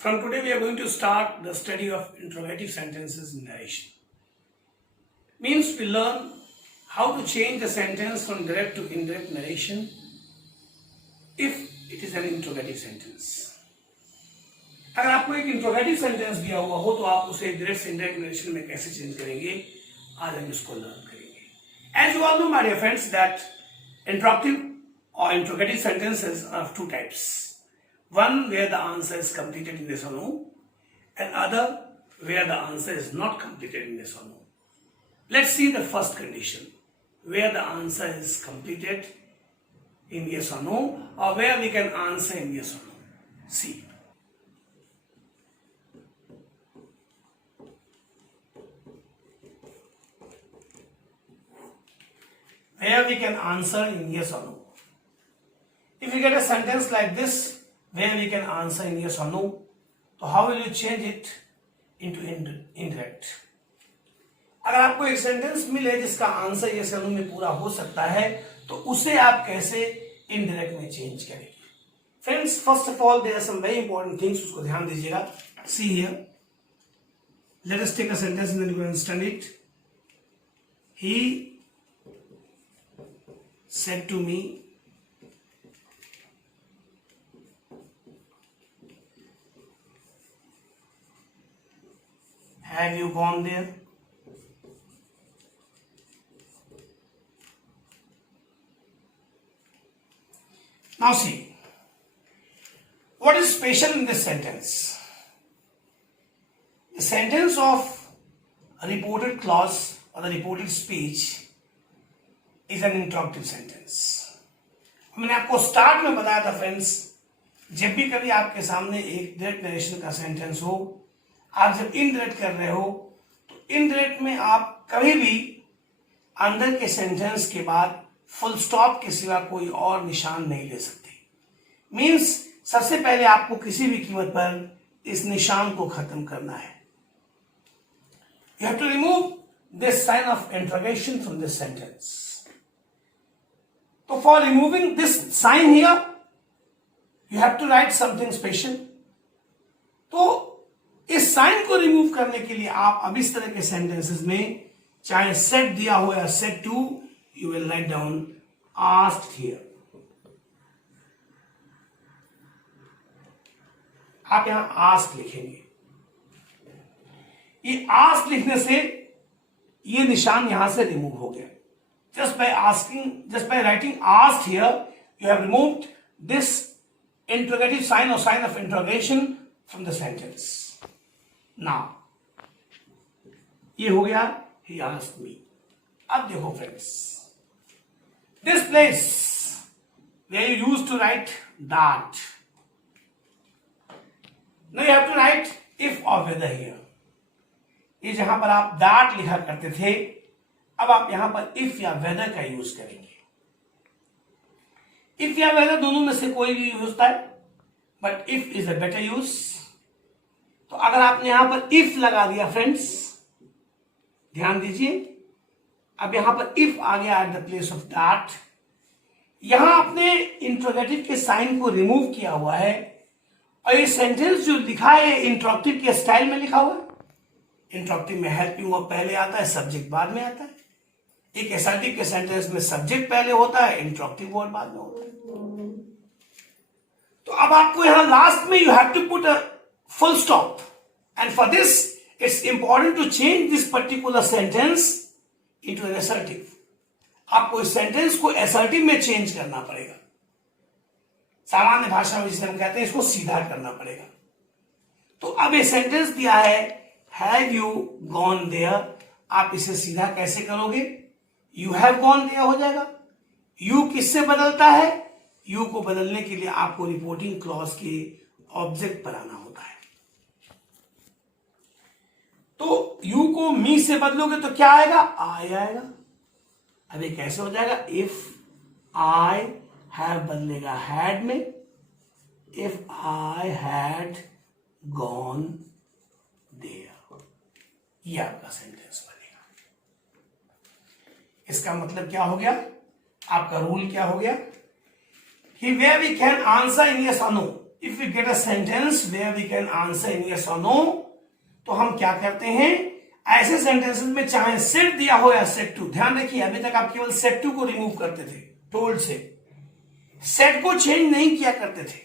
From today we are going to start the study of interrogative sentences in narration. Means we learn how to change the sentence from direct to indirect narration if it is an interrogative sentence. अगर आपको एक interrogative sentence दिया हुआ हो तो आप उसे direct से इंडायरेक्ट नरेशन में कैसे चेंज करेंगे, आज हम इसको लर्न करेंगे. As you all know, my dear friends, that interrogative or interrogative sentences are of two types. One where the answer is completed in yes or no, and other where the answer is not completed in yes or no. Let's see the first condition, where the answer is completed in yes or no, or where we can answer in yes or no. See. Where we can answer in yes or no. If you get a sentence like this, where we can answer in yes or no, so how will you change it into indirect? अगर आपको एक sentence मिले जिसका answer yes or no में पूरा हो सकता है, तो उसे आप कैसे इनडायरेक्ट में चेंज करेंगे? Friends, first of all there are some very important things, उसको ध्यान दीजिएगा. See here, let us take a sentence and then you can understand it. He said to me, have you gone there? Now see, what is special in this sentence? The sentence of a reported clause or the reported speech is an interrogative sentence. मैंने आपको start में बताया था friends, जब भी कभी आपके सामने एक डायरेक्ट नरेशन का सेंटेंस हो, आप जब इनडायरेक्ट कर रहे हो तो इनडायरेक्ट में आप कभी भी अंदर के सेंटेंस के बाद फुल स्टॉप के सिवा कोई और निशान नहीं ले सकते. मीन्स सबसे पहले आपको किसी भी कीमत पर इस निशान को खत्म करना है. You have to remove this sign of interrogation from this sentence. So for removing this sign here, you have to write something special. तो इस साइन को रिमूव करने के लिए आप अब इस तरह के सेंटेंसेस में, चाहे सेट दिया हो या set two, you will write down asked here. आप यहां आस्क लिखेंगे. ये आस्क लिखने से ये निशान यहां से रिमूव हो गया. Just by writing asked here, you have removed this interrogative sign or sign of interrogation from the sentence. Now, ये हो गया, he asked me. अब देखो friends, this place where you used to write that, now you have to write if or whether here. ये जहां पर आप that लिखा करते थे, अब आप यहां पर इफ या वेदर का यूज करेंगे. इफ या वेदर दोनों में से कोई भी यूज होता है, but if is a better use. तो अगर आपने यहां पर इफ लगा दिया फ्रेंड्स, ध्यान दीजिए, अब यहां पर इफ आ गया eight the place of that. यहां आपने इंट्रोगेटिव के साइन को रिमूव किया हुआ है और ये सेंटेंस जो लिखा है इंट्रोगेटिव के स्टाइल में लिखा हुआ है. इंट्रोगेटिव में हेल्पिंग वर्ब पहले आता है, सब्जेक्ट बाद में आता है. एक एसर्टिव के सेंटेंस में सब्जेक्ट पहले होता है, इंट्रोगेटिव वर्ब बाद में होता है. तो अब आपको यहां लास्ट में you have to put a full stop, and for this it's important to change this particular sentence into an assertive. आपको इस सेंटेंस को एसर्टिव में चेंज करना पड़ेगा. सामान्य भाषा में जिसे हम कहते हैं, इसको सीधा करना पड़ेगा. तो अब ये सेंटेंस दिया है, हैव यू गॉन देयर. आप इसे सीधा कैसे करोगे? यू हैव गॉन देयर हो जाएगा. यू किससे बदलता है? यू को बदलने के लिए आपको रिपोर्टिंग क्लॉज के ऑब्जेक्ट पर आना होता है. तो यू को मी से बदलोगे तो क्या आएगा? आई आएगा. अब ये कैसे हो जाएगा? इफ आई हैव बदलेगा हैड में. If I had gone there, ये आपका सेंटेंस बनेगा. इसका मतलब क्या हो गया? आपका रूल क्या हो गया कि where we can answer in yes or no, if we get a sentence where we can answer in yes or no, तो हम क्या करते हैं, ऐसे सेंटेंसेस में चाहे सेट दिया हो या सेट टू, ध्यान रखिए अभी तक आप केवल सेट टू को रिमूव करते थे, टोल्ड से सेट को चेंज नहीं किया करते थे,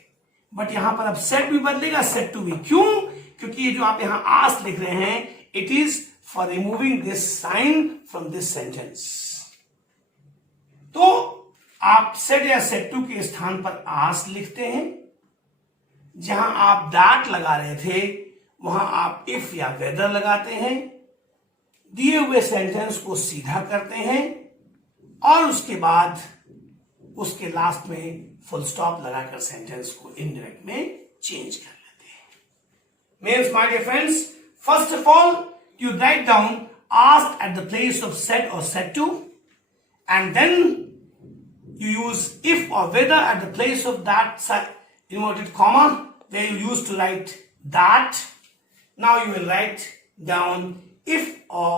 बट यहां पर अब सेट भी बदलेगा, सेट टू भी। क्यों? क्योंकि ये जो आप यहां आस्क लिख रहे हैं, it is for removing this sign from this sentence. तो आप सेट या सेट टू के स्थान पर आस्क लिखते हैं, जहां आप दैट लगा रहे थे वहां आप इफ या वेदर लगाते हैं, दिए हुए सेंटेंस को सीधा करते हैं और उसके बाद उसके लास्ट में फुल स्टॉप लगाकर सेंटेंस को इनडायरेक्ट में चेंज कर लेते हैं। Means my dear friends, first of all you write down ask at the place of said और said to, and then you use if or whether at the place of that inverted comma where you used to write that. Now you will write down if or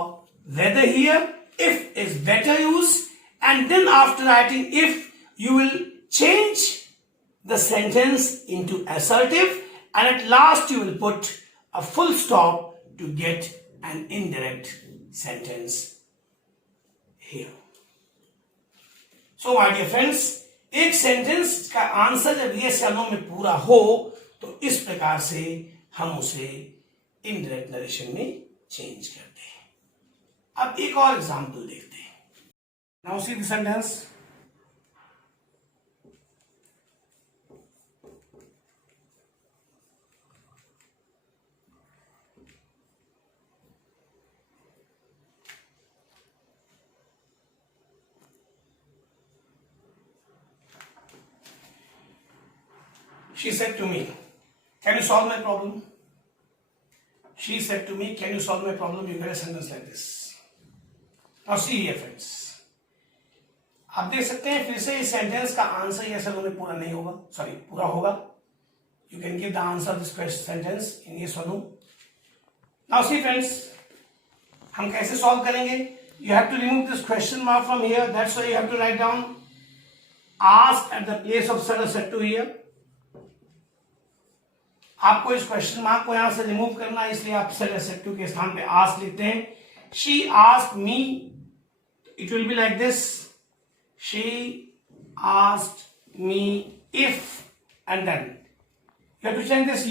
whether here. If is better use, and then after writing if, you will change the sentence into assertive, and at last you will put a full stop to get an indirect sentence here. So my dear friends, एक sentence का answer जब yes या no में पूरा हो तो इस प्रकार से हम उसे इनडायरेक्ट नरेशन में चेंज करते हैं। अब एक और एग्जांपल देखते हैं। Now see the sentence, she said to me, can you solve my problem? She said to me, can you solve my problem? You get a sentence like this. Now see here friends, आप देख सकते हैं फिर से इस sentence का answer yes or no में पूरा नहीं होगा, सॉरी पूरा होगा। You can give the answer of this question sentence in yes or no. Now see friends, हम कैसे सॉल्व करेंगे? You have to remove this question mark from here. That's why you have to write down ask at the place of said or said to here. आपको इस question mark को यहां से remove करना है, इसलिए आप सेट सेट टू के स्थान पे आस्क लिखते हैं। She asked me, it will be like this, she asked me if, and then you have to change this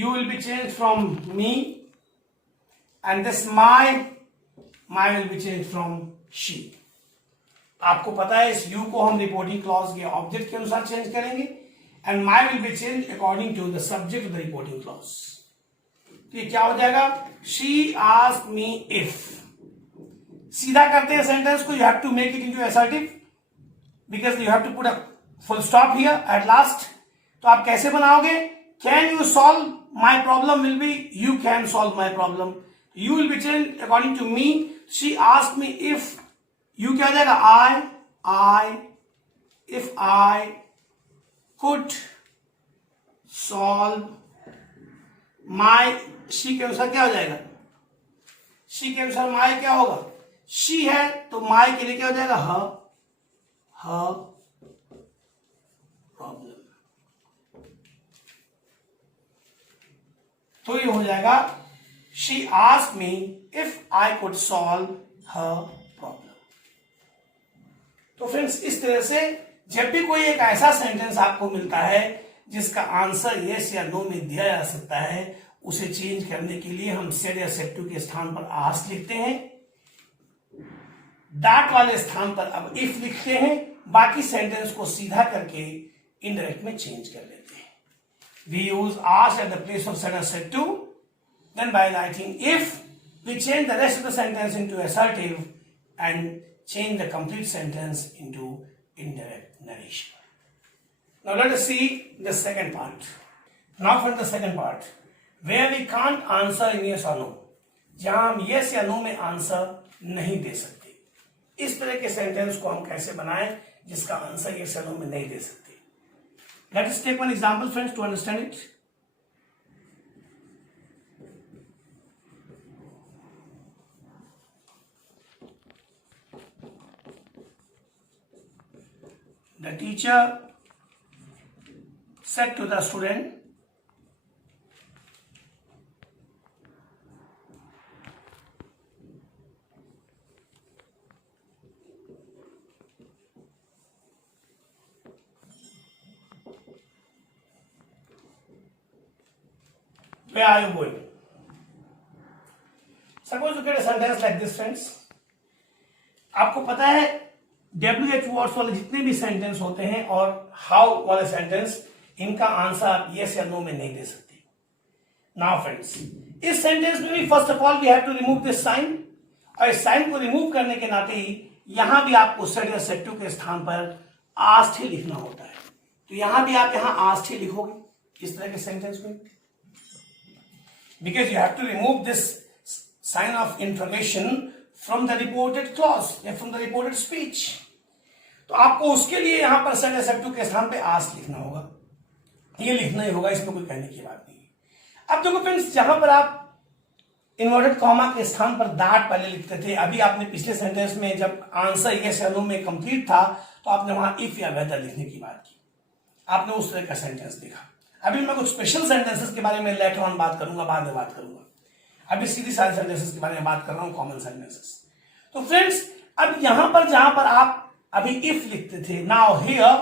you will be changed from me, and this my will be changed from she. आपको पता है इस you को हम reporting clause के object के अनुसार change करेंगे, and my will be changed according to the subject of the reporting clause. तो ये क्या हो जाएगा? She asked me if. सीधा करते हैं सेंटेंस को, you have to make it into assertive because you have to put a full stop here at last. तो आप कैसे बनाओगे? Can you solve my problem will be you can solve my problem. You will be changed according to me. She asked me if. You क्या हो जाएगा? If I could solve my, she के अनुसार क्या हो जाएगा? she के अनुसार my क्या होगा? she है तो my के लिए क्या हो जाएगा? her problem. तो ये हो जाएगा she asked me if I could solve her problem. तो फ्रेंड्स इस तरह से जब भी कोई एक ऐसा सेंटेंस आपको मिलता है जिसका आंसर यस या नो में दिया जा सकता है, उसे चेंज करने के लिए हम सेट या सेट टू के स्थान पर आस्क लिखते हैं, दैट वाले स्थान पर अब इफ लिखते हैं, बाकी सेंटेंस को सीधा करके इनडायरेक्ट में चेंज कर लेते हैं। We use ask at the place of said या set to, then by writing if we change the rest of the sentence into assertive and change the complete sentence into indirect narration. Now let us see the second part. Now for the second part, where we can't answer in yes or no, जहां हम yes या no में answer नहीं दे सकते, इस तरह के sentence को हम कैसे बनाएं जिसका आंसर yes या no में नहीं दे सकते। Let us take one example friends to understand it. The teacher said to the student, where are you going? Suppose you get a sentence like this, friends. आपको पता है WH वर्ड्स वाले जितने भी सेंटेंस होते हैं और हाउ वाले सेंटेंस, इनका आंसर आप यस या नो में नहीं दे सकते. नाउ फ्रेंड्स, इस सेंटेंस में भी first of all we have to remove this sign, और इस साइन को रिमूव करने के नाते ही यहां भी आपको सेड या सेड टू के स्थान पर आस्ट ही लिखना होता है. तो यहां भी आप यहां आस्ट ही लिखोगे इस तरह के सेंटेंस में, because you have to remove this sign of information from the reported clause या फ्रॉम द रिपोर्टेड स्पीच. तो आपको उसके लिए यहां पर सेड या सेड टू के स्थान पे आस्ट लिखना होगा. ये लिखना ही होगा, इसमें कोई कहने की बात नहीं. अब देखो फ्रेंड्स, जहां पर आप इन्वर्टेड कॉमा के स्थान पर दैट पहले लिखते थे, अभी आपने पिछले सेंटेंस में जब आंसर यस या नो में कंप्लीट था तो आपने वहां इफ या वेदर लिखने की बात की. आपने उस तरह का सेंटेंस देखा. अभी मैं कुछ स्पेशल सेंटेंसेस के बारे में लेटर ऑन बात करूंगा, बाद में बात करूंगा. अभी सीधी सारे सेंटेंसेस के बारे में बात कर रहा हूं, कॉमन सेंटेंसेस. तो फ्रेंड्स, अब यहां पर जहां पर आप अभी इफ लिखते थे, now here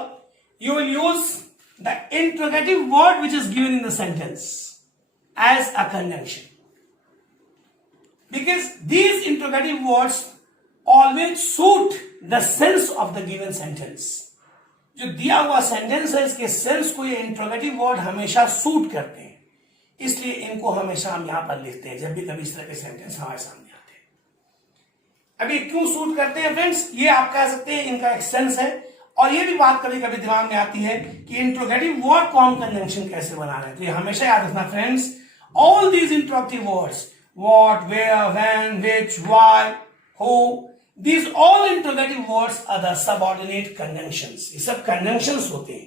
you will use the interrogative word which is given in the sentence as a conjunction, because these interrogative words always suit the sense of the given sentence. जो दिया हुआ सेंटेंस है, इसके sense को ये interrogative word हमेशा suit करते हैं, इसलिए इनको हमेशा हम यहां पर लिखते हैं जब भी कभी इस तरह के सेंटेंस हमारे सामने आते हैं. अभी क्यों सूट करते हैं फ्रेंड्स, ये आप कह सकते हैं इनका एक सेंस है. और ये भी बात कभी कभी दिमाग में आती है कि इंट्रोगेटिव वर्ड को हम कंजंक्शन कैसे बना रहे हैं. तो ये हमेशा याद रखना friends, all these interrogative words, what, where, when, which, why, who, these all interrogative words are the subordinate conjunctions. ये सब conjunctions होते हैं.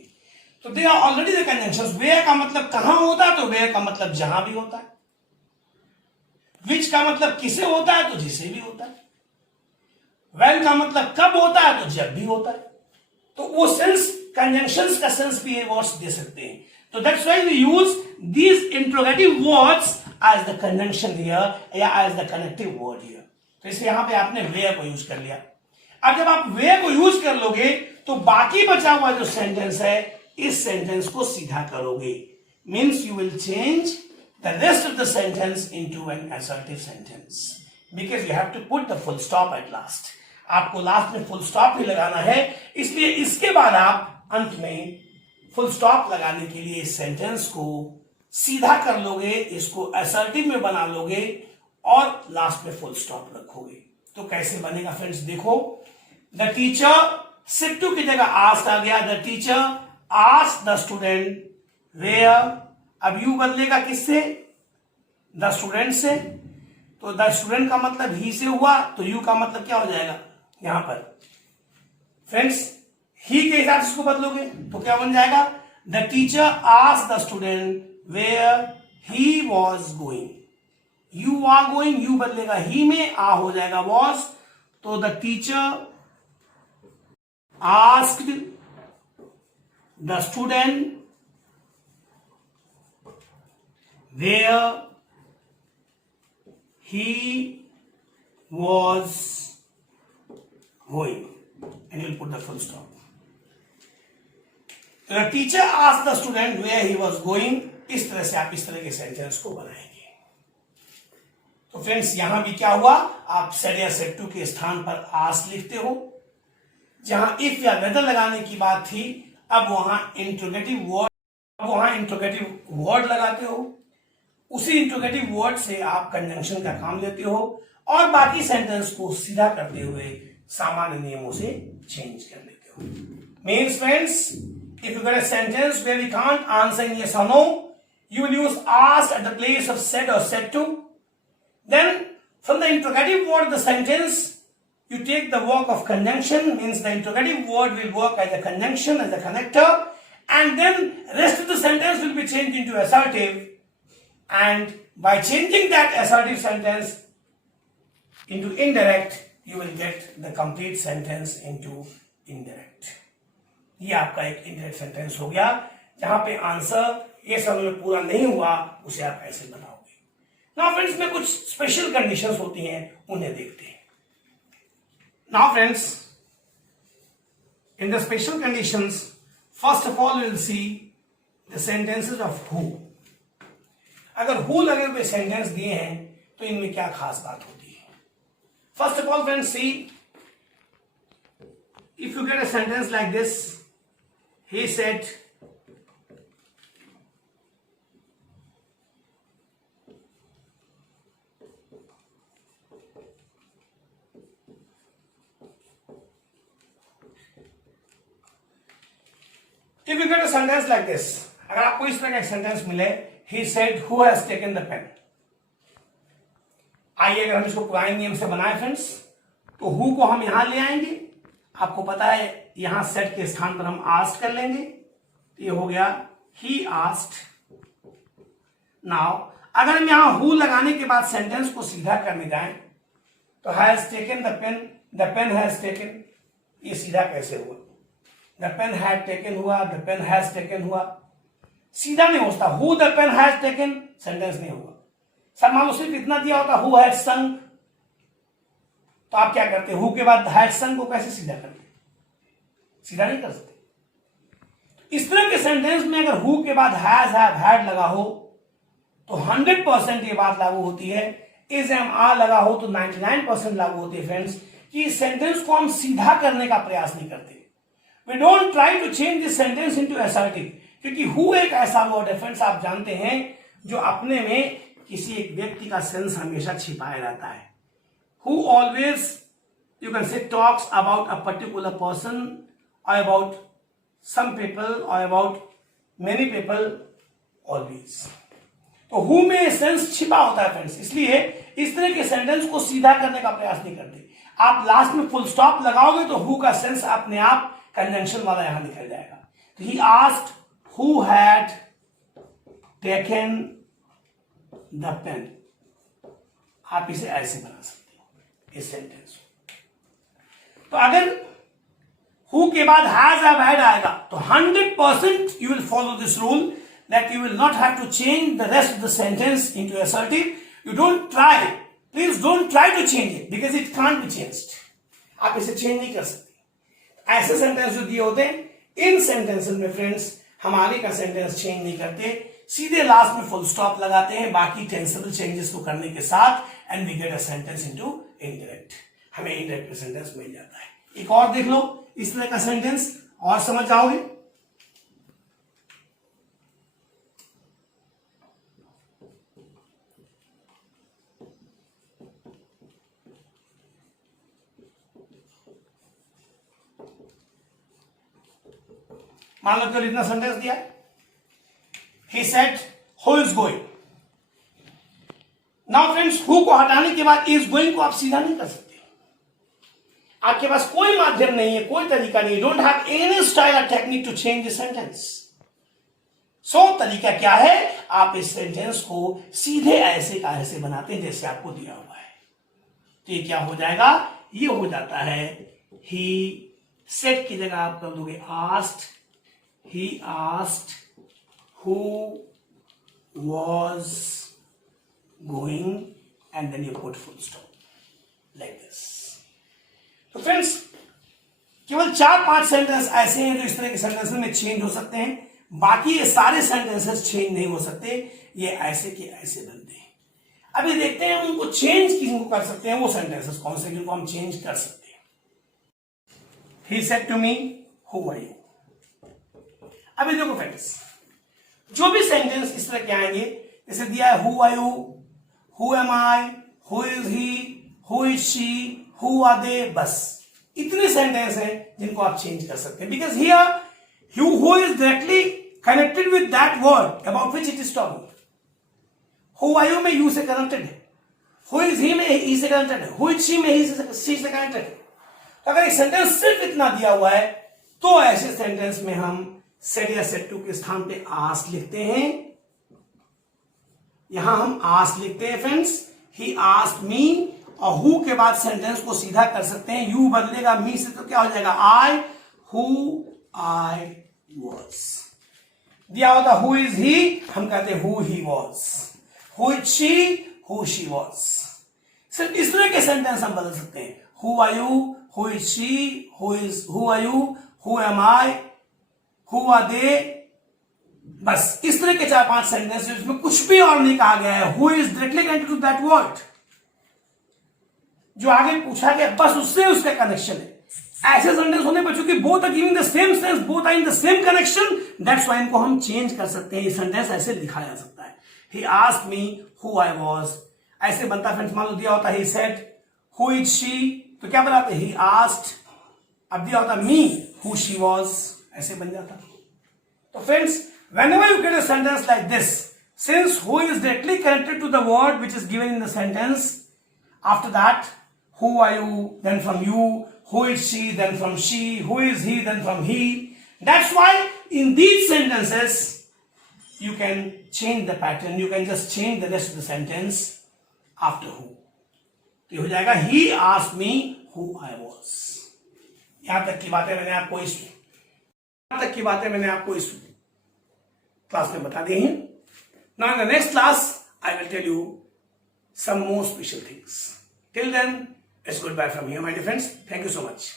तो they are already the conjunctions. where का मतलब कहां होता है, तो where का मतलब जहां भी होता है. which का मतलब किसे होता है, तो जिसे भी होता है. when का मतलब कब होता है, तो जब भी होता है. तो वो सेंस, conjunctions का सेंस भी ये वर्ड्स दे सकते हैं. तो that's why we use these interrogative words as the conjunction here या as the connective word here. तो इसलिए यहां पे आपने where को यूज कर लिया. अब जब आप where को यूज कर लोगे तो बाकी बचा हुआ जो सेंटेंस है, इस सेंटेंस को सीधा करोगे. Means you will change the rest of the sentence into an assertive sentence because you have to put the full stop at last. आपको लास्ट में फुल स्टॉप ही लगाना है, इसलिए इसके बाद आप अंत में फुल स्टॉप लगाने के लिए इस सेंटेंस को सीधा कर लोगे, इसको असर्टिव में बना लोगे और लास्ट में फुल स्टॉप रखोगे. तो कैसे बनेगा फ्रेंड्स, देखो. द टीचर, सिड टू की जगह आस्क्ड आ गया. The teacher asked the student where. अब यू बदलेगा किससे, द स्टूडेंट से. तो द स्टूडेंट का मतलब ही से हुआ, तो यू का मतलब क्या हो जाएगा यहां पर फ्रेंड्स, ही के हिसाब से इसको बदलोगे तो क्या बन जाएगा. The teacher asked the student where he was going. You are going, you बदलेगा ही में, आ हो जाएगा was. तो the teacher asked the student where he was going and you'll put the full stop. The teacher asked the student where he was going. इस तरह से आप इस तरह के सेंटेंस को बनाएंगे. तो फ्रेंड्स, यहां भी क्या हुआ, आप सेड या सेड टू के स्थान पर आस लिखते हो. जहां इफ या वेदर लगाने की बात थी, अब वहां इंट्रोगेटिव वर्ड लगाते हो. उसी इंट्रोगेटिव वर्ड से आप कंजंक्शन का काम लेते हो और बाकी सेंटेंस को सीधा करते हुए सामान्य नियमों से चेंज कर लेते हो. Means friends, if you get a sentence where we can't answer in yes or no, you will use asked at the place of said or said to. Then from the interrogative word of the sentence, you take the work of conjunction, means the interrogative word will work as a conjunction, as a connector, and then rest of the sentence will be changed into assertive, and by changing that assertive sentence into indirect, you will get the complete sentence into indirect. ये आपका एक indirect sentence हो गया जहां पे answer ये सब में पूरा नहीं हुआ उसे आप ऐसे बनाओगे। नाउ फ्रेंड्स में कुछ स्पेशल कंडीशंस होती हैं, उन्हें देखते हैं। Now friends, in the special conditions, first of all will see the sentences of who. अगर हु लगे हुए सेंटेंस दिए हैं तो इनमें क्या खास बात होती है। First of all friends, see if you get a sentence like this, he said, if you get a sentence like this, अगर आपको इस तरह का एक सेंटेंस मिले, he said who has taken the pen। आइए अगर हम इसको पुराने नियम से बनाए फ्रेंड्स, तो हु को हम यहां ले आएंगे। आपको पता है यहां सेट के स्थान पर हम आस्क्ड कर लेंगे, ये हो गया he asked। नाउ अगर हम यहां हु लगाने के बाद सेंटेंस को सीधा करने जाएं तो has taken the pen has taken, ये सीधा कैसे हुआ? द पेन हैड टेकन हुआ, द पेन हैज टेकन हुआ, सीधा नहीं होता। Who the pen has taken sentence नहीं होगा। सर मान लो सिर्फ इतना दिया होता हु हैज सung, तो आप क्या करते? हु के बाद हैज सung को कैसे सीधा करते? सीधा नहीं कर सकते। इस तरह के सेंटेंस में अगर हु के बाद हैज हैव हैड लगा हो तो 100% ये बात लागू होती है। इज एम आर लगा हो तो 99% लागू होती है फ्रेंड्स, कि इस सेंटेंस को हम सीधा करने का प्रयास नहीं करते। We don't try to change this sentence into assertive, क्योंकि हु एक ऐसा वर्ड है फ्रेंड्स, आप जानते हैं, जो अपने में किसी एक व्यक्ति का सेंस हमेशा छिपाया रहता है। Who always you can say talks about a particular person or about some people or about many people always। तो हु में सेंस छिपा होता है फ्रेंड्स, इसलिए इस तरह के सेंटेंस को सीधा करने का प्रयास नहीं करते। आप लास्ट में फुल स्टॉप लगाओगे तो हु का सेंस अपने आप कंजंक्शन वाला यहां निकल जाएगा। तो he asked who had taken the pen, आप इसे ऐसे बना सकते हो इस सेंटेंस को। तो अगर हु के बाद हैज हैव हैड आएगा तो 100% you will follow this rule that you will not have to change the rest of the sentence into assertive। You don't try, please don't try to change it because it can't be changed। आप इसे change नहीं कर सकते। ऐसे sentence जो दिए होते हैं, इन सेंटेंसेस में फ्रेंड्स हम आगे का सेंटेंस चेंज नहीं करते, सीधे लास्ट में फुल स्टॉप लगाते हैं बाकी टेंसेबल चेंजेस को करने के साथ, and we get a sentence into indirect, हमें इनडायरेक्ट सेंटेंस मिल जाता है। एक और देख लो इस तरह का सेंटेंस और समझ जाओगे। मान लो केवल इतना सेंटेंस दिया है, he said who is going। Now friends, who co हटाने के बाद इज गोइंग को आप सीधा नहीं कर सकते। आपके पास कोई माध्यम नहीं है, कोई तरीका नहीं है। डोंट हैव एनी स्टाइल और technique to change this sentence. So तरीका क्या है? आप इस सेंटेंस को सीधे ऐसे का ऐसे बनाते हैं जैसे आपको दिया हुआ है। तो ये क्या हो जाएगा? ये हो जाता है ही सेड की जगह आप कर दोगे asked, he asked who was going, and then you put full stop like this. तो फ्रेंड्स, केवल 4-5 सेंटेंस ऐसे हैं जो इस तरह के सेंटेंस में चेंज हो सकते हैं, बाकी ये सारे सेंटेंसेस चेंज नहीं हो सकते, ये ऐसे के ऐसे बनते हैं। अभी देखते हैं उनको चेंज किनको कर सकते हैं, वो सेंटेंसेस कौन से जिनको हम चेंज कर सकते हैं। He said to me who are you. अभी देखो फ्रेंड्स, जो भी सेंटेंस इस तरह के आएंगे, जैसे दिया है who are you, who am I, who is he, who is she, who are they, बस इतने सेंटेंस हैं जिनको आप चेंज कर सकते हैं, because here who is directly connected with that word about which it is talking. Who are you में you से कनेक्टेड है, हु इज ही में ही से कनेक्टेड है, हु इज शी में ही शी से कनेक्टेड है। तो अगर एक सेंटेंस सिर्फ इतना दिया हुआ है तो ऐसे सेंटेंस में हम सेड या सेड टू के स्थान पे आस्क लिखते हैं। यहां हम आस्क लिखते हैं फ्रेंड्स, ही आस्क्ड मी, और हु के बाद सेंटेंस को सीधा कर सकते हैं, यू बदलेगा मी से तो क्या हो जाएगा आई हु आई वाज। दिया होता हु इज ही, हम कहते who he was, who is she, who she was. सिर्फ इस तरह के सेंटेंस हम बदल सकते हैं, who are you, who is she, who are you, who am I, who are they. बस इस तरह के 4-5 सेंटेंस जिसमें कुछ भी और नहीं कहा गया है, who is directly connected to that word, जो आगे पूछा गया बस उससे उसका कनेक्शन है। ऐसे सेंटेंस होने पर चूंकि both are giving the same sense, both are in the same connection, that's why इनको हम चेंज कर सकते हैं। ये सेंटेंस ऐसे लिखा जा सकता है, he asked me who I was, ऐसे बनता फ्रेंड्स। मान लो दिया होता he said who is she, तो क्या बनाते ही आस्क्ड, अब दिया होता मी हु शी वाज, ऐसे बन जाता। तो friends, whenever you get a sentence like this, since who is directly connected to the word which is given in the sentence, after that who are you, then from you, who is she, then from she, who is he, then from he. That's why in these sentences you can change the pattern, you can just change the rest of the sentence after who. तो ये हो जाएगा he asked me who I was। यहां तक की बातें मैंने आपको इस क्लास में बता दी हैं। Now in the next class I will tell you some more special things. Till then, it's goodbye from here, my dear friends. Thank you so much.